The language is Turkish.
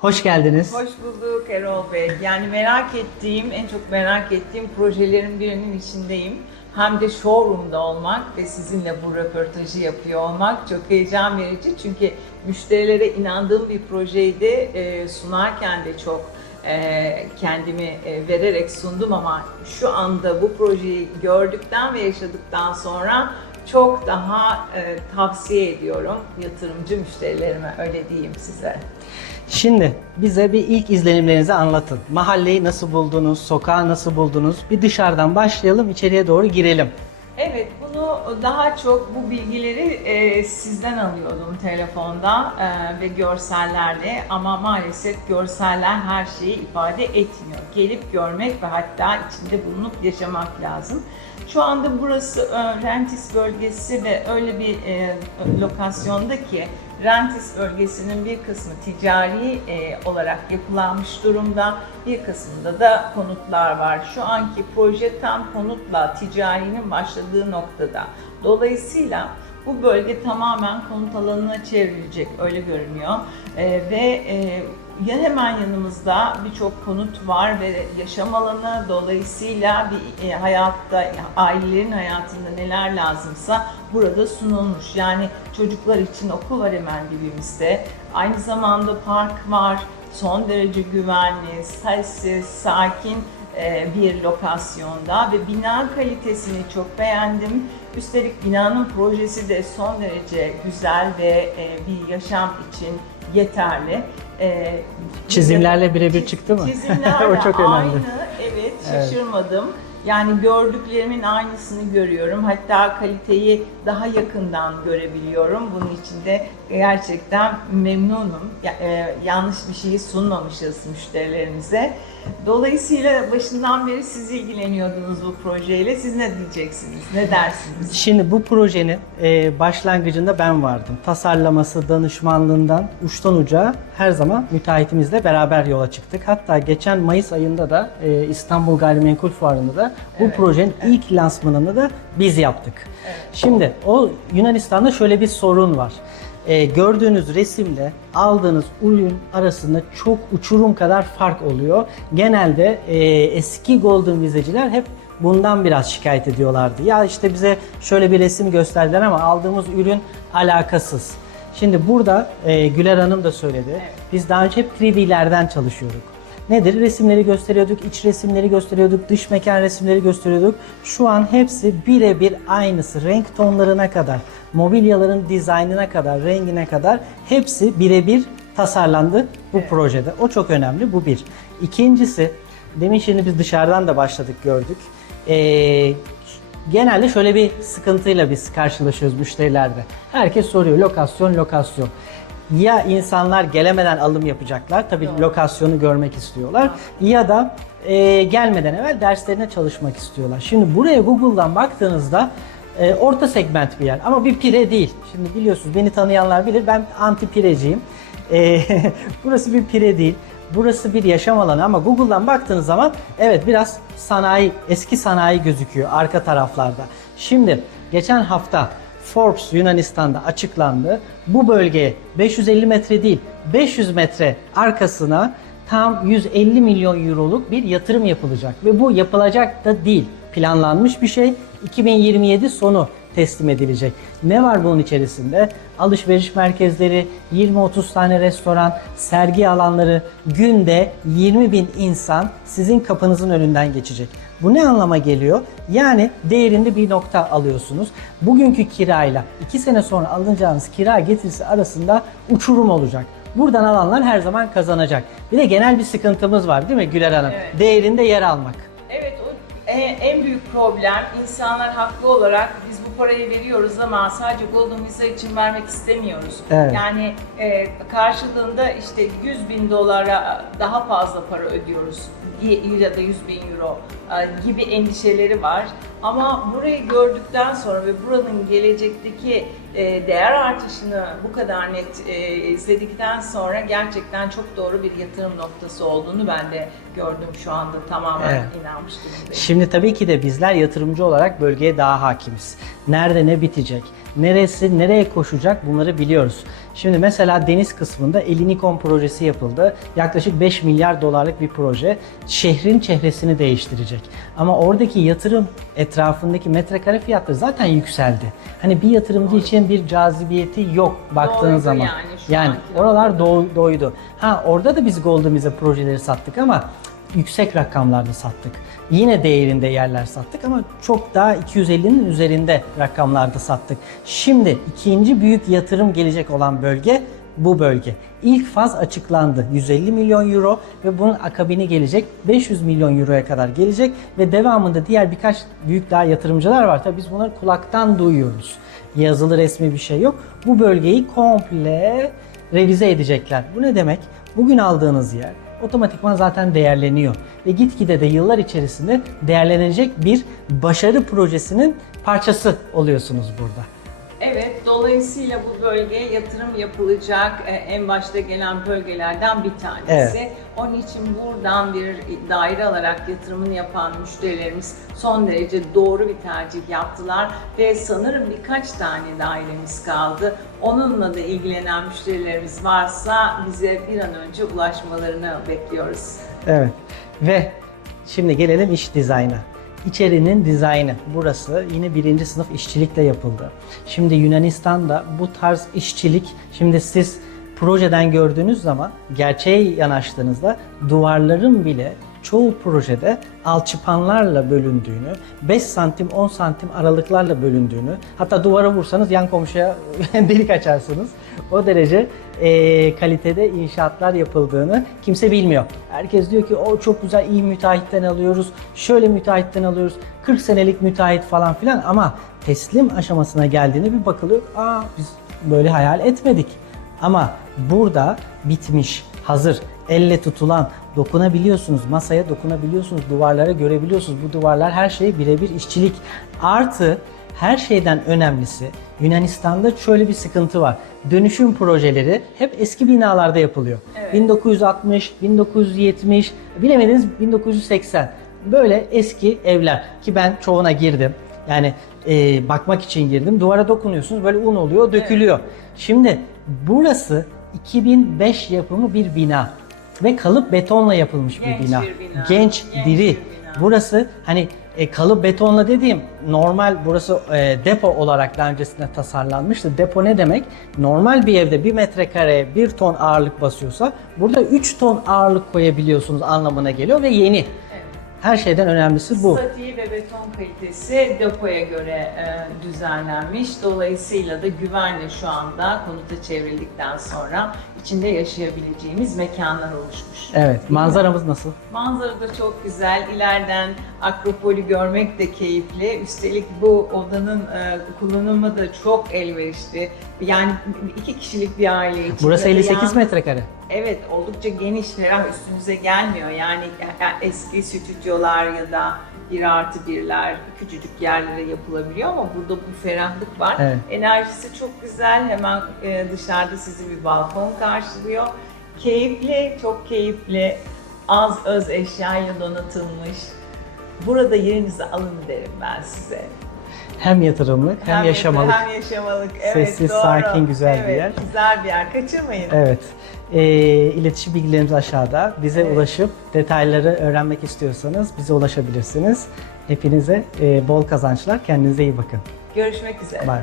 Hoş geldiniz. Hoş bulduk Erol Bey. Yani merak ettiğim, en çok merak ettiğim projelerin birinin içindeyim. Hem de showroom'da olmak ve sizinle bu röportajı yapıyor olmak çok heyecan verici. Çünkü müşterilere inandığım bir projeydi. Ee, sunarken de çok e, kendimi e, vererek sundum ama şu anda bu projeyi gördükten ve yaşadıktan sonra çok daha e, tavsiye ediyorum yatırımcı müşterilerime öyle diyeyim size. Şimdi bize bir ilk izlenimlerinizi anlatın. Mahalleyi nasıl buldunuz, sokağı nasıl buldunuz? Bir dışarıdan başlayalım, içeriye doğru girelim. Evet, bunu daha çok bu bilgileri e, sizden alıyordum telefonda e, ve görsellerle ama maalesef görseller her şeyi ifade etmiyor. Gelip görmek ve hatta içinde bulunup yaşamak lazım. Şu anda burası e, Rentis bölgesi ve öyle bir e, lokasyonda ki Rentis bölgesinin bir kısmı ticari e, olarak yapılanmış durumda, bir kısmında da konutlar var. Şu anki proje tam konutla ticarinin başladığı noktada. Dolayısıyla bu bölge tamamen konut alanına çevrilecek öyle görünüyor E, ve e, ya hemen yanımızda birçok konut var ve yaşam alanı dolayısıyla bir e, hayatta ailelerin hayatında neler lazımsa burada sunulmuş. Yani çocuklar için okul var hemen dibimizde. Aynı zamanda park var. Son derece güvenli, sessiz, sakin e, bir lokasyonda ve bina kalitesini çok beğendim. Üstelik binanın projesi de son derece güzel ve e, bir yaşam için yeterli. E, Çizimlerle birebir çıktı mı? Çizimlerle o çok önemli. aynı, evet şaşırmadım. Yani gördüklerimin aynısını görüyorum. Hatta kaliteyi daha yakından görebiliyorum. Bunun için de gerçekten memnunum. E, yanlış bir şeyi sunmamışız müşterilerimize. Dolayısıyla başından beri siz ilgileniyordunuz bu projeyle. Siz ne diyeceksiniz? Ne dersiniz? Şimdi bu projenin e, başlangıcında ben vardım. Tasarlaması, danışmanlığından uçtan uca her zaman müteahhitimizle beraber yola çıktık. Hatta geçen Mayıs ayında da e, İstanbul Gayrimenkul Fuarı'nda da bu Evet, projenin ilk lansmanını da biz yaptık. Şimdi o Yunanistan'da şöyle bir sorun var. E, gördüğünüz resimle aldığınız ürün arasında çok uçurum kadar fark oluyor. Genelde e, eski Golden vizeciler hep bundan biraz şikayet ediyorlardı. Ya işte bize şöyle bir resim gösterdiler ama aldığımız ürün alakasız. Şimdi burada e, Güler Hanım da söyledi. Biz daha önce hep 3D'lerden çalışıyorduk. Nedir? Resimleri gösteriyorduk, iç resimleri gösteriyorduk, dış mekan resimleri gösteriyorduk. Şu an hepsi birebir aynısı. Renk tonlarına kadar, mobilyaların dizaynına kadar, rengine kadar hepsi birebir tasarlandı bu projede. O çok önemli. Bu bir. İkincisi, demin şimdi biz dışarıdan da başladık gördük. Ee, genelde şöyle bir sıkıntıyla biz karşılaşıyoruz müşterilerde. Herkes soruyor lokasyon, lokasyon. Ya insanlar gelemeden alım yapacaklar, tabii lokasyonu görmek istiyorlar. Ya da e, gelmeden evvel derslerine çalışmak istiyorlar. Şimdi buraya Google'dan baktığınızda e, orta segment bir yer ama bir pire değil. Şimdi biliyorsunuz beni tanıyanlar bilir ben anti pireciyim. E, burası bir pire değil. Burası bir yaşam alanı ama Google'dan baktığınız zaman evet biraz sanayi, eski sanayi gözüküyor arka taraflarda. Şimdi geçen hafta Forbes Yunanistan'da açıklandı. Bu bölgeye 550 metre değil 500 metre arkasına tam 150 milyon euroluk bir yatırım yapılacak. Ve bu yapılacak da değil. Planlanmış bir şey. 2027 sonu teslim edilecek. Ne var bunun içerisinde? Alışveriş merkezleri, 20-30 tane restoran, sergi alanları, günde 20 bin insan sizin kapınızın önünden geçecek. Bu ne anlama geliyor? Yani değerinde bir nokta alıyorsunuz. Bugünkü kirayla 2 sene sonra alacağınız kira getirisi arasında uçurum olacak. Buradan alanlar her zaman kazanacak. Bir de genel bir sıkıntımız var değil mi Güler Hanım? Evet. Değerinde yer almak. Evet o en büyük problem insanlar haklı olarak biz bu parayı veriyoruz ama sadece Golden Visa için vermek istemiyoruz. Evet. Yani e, karşılığında işte 100 bin dolara daha fazla para ödüyoruz ya da 100 bin euro e, gibi endişeleri var. Ama burayı gördükten sonra ve buranın gelecekteki değer artışını bu kadar net e, izledikten sonra gerçekten çok doğru bir yatırım noktası olduğunu ben de gördüm şu anda tamamen Evet. inanmış durumdayım. Şimdi tabii ki de bizler yatırımcı olarak bölgeye daha hakimiz. Nerede ne bitecek, neresi nereye koşacak bunları biliyoruz. Şimdi mesela deniz kısmında Elinikon projesi yapıldı. Yaklaşık 5 milyar dolarlık bir proje. Şehrin çehresini değiştirecek. Ama oradaki yatırım etrafındaki metrekare fiyatları zaten yükseldi. Hani bir yatırımcı için bir cazibiyeti yok baktığın Doydu zaman. yani yani oralar doy- doydu. Ha orada da biz Gold'umuza projeleri sattık ama yüksek rakamlarda sattık. Yine değerinde yerler sattık ama çok daha 250'nin üzerinde rakamlarda sattık. Şimdi ikinci büyük yatırım gelecek olan bölge bu bölge. İlk faz açıklandı. 150 milyon euro ve bunun akabini gelecek. 500 milyon euroya kadar gelecek ve devamında diğer birkaç büyük daha yatırımcılar var. Tabii biz bunları kulaktan duyuyoruz. Yazılı resmi bir şey yok. Bu bölgeyi komple revize edecekler. Bu ne demek? Bugün aldığınız yer otomatikman zaten değerleniyor. Ve gitgide de yıllar içerisinde değerlenecek bir başarı projesinin parçası oluyorsunuz burada. Dolayısıyla bu bölgeye yatırım yapılacak e, en başta gelen bölgelerden bir tanesi. Evet. Onun için buradan bir daire alarak yatırımını yapan müşterilerimiz son derece doğru bir tercih yaptılar ve sanırım birkaç tane dairemiz kaldı. Onunla da ilgilenen müşterilerimiz varsa bize bir an önce ulaşmalarını bekliyoruz. Evet. Ve şimdi gelelim iç dizayna. İçerinin dizaynı. Burası yine birinci sınıf işçilikle yapıldı. Şimdi Yunanistan'da bu tarz işçilik, şimdi siz projeden gördüğünüz zaman gerçeğe yanaştığınızda duvarların bile çoğu projede alçıpanlarla bölündüğünü, 5 santim 10 santim aralıklarla bölündüğünü, hatta duvara vursanız yan komşuya delik açarsınız. O derece eee, kalitede inşaatlar yapıldığını kimse bilmiyor. Herkes diyor ki o çok güzel iyi müteahhitten alıyoruz, şöyle müteahhitten alıyoruz, 40 senelik müteahhit falan filan ama teslim aşamasına geldiğinde bir bakılıyor, aa biz böyle hayal etmedik. Ama burada bitmiş, hazır, elle tutulan, dokunabiliyorsunuz, masaya dokunabiliyorsunuz, duvarlara görebiliyorsunuz. Bu duvarlar her şey birebir işçilik. Artı her şeyden önemlisi Yunanistan'da şöyle bir sıkıntı var. Dönüşüm projeleri hep eski binalarda yapılıyor. Evet. 1960, 1970, bilemediniz 1980. Böyle eski evler ki ben çoğuna girdim. Yani e, bakmak için girdim. Duvara dokunuyorsunuz böyle un oluyor, dökülüyor. Şimdi burası 2005 yapımı bir bina ve kalıp betonla yapılmış Genç bir bina. bir bina. Genç, Genç diri. bir bina. Burası hani e, kalıp betonla dediğim normal burası e, depo olarak daha öncesinde tasarlanmıştı. Depo ne demek? Normal bir evde bir metrekareye bir ton ağırlık basıyorsa burada 3 ton ağırlık koyabiliyorsunuz anlamına geliyor ve yeni. Her şeyden önemlisi bu. Statiği ve beton kalitesi depoya göre e, düzenlenmiş. Dolayısıyla da güvenle şu anda konuta çevrildikten sonra içinde yaşayabileceğimiz mekanlar oluşmuş. Evet, manzaramız nasıl? Manzara da çok güzel. İleriden Akropol'ü görmek de keyifli. Üstelik bu odanın e, kullanımı da çok elverişli. Yani iki kişilik bir aile için. Burası ya da 58 yalnız- metrekare. Evet, oldukça geniş, ferah üstünüze gelmiyor. Yani ya- eski stüdyolar ya da bir artı birler küçücük yerlere yapılabiliyor ama burada bu ferahlık var. Evet. Enerjisi çok güzel. Hemen e, dışarıda sizi bir balkon karşılıyor. Keyifli, çok keyifli. Az öz eşyayla donatılmış. Burada yerinizi alın derim ben size. Hem yatırımlık hem, yaşamalık. Hem yaşamalık. Evet, Sessiz, doğru. sakin, güzel bir Evet, yer. Güzel bir yer. Kaçırmayın. Evet. Ee, iletişim bilgilerimiz aşağıda. Bize Evet. ulaşıp detayları öğrenmek istiyorsanız bize ulaşabilirsiniz. Hepinize e, bol kazançlar. Kendinize iyi bakın. Görüşmek üzere. Bye.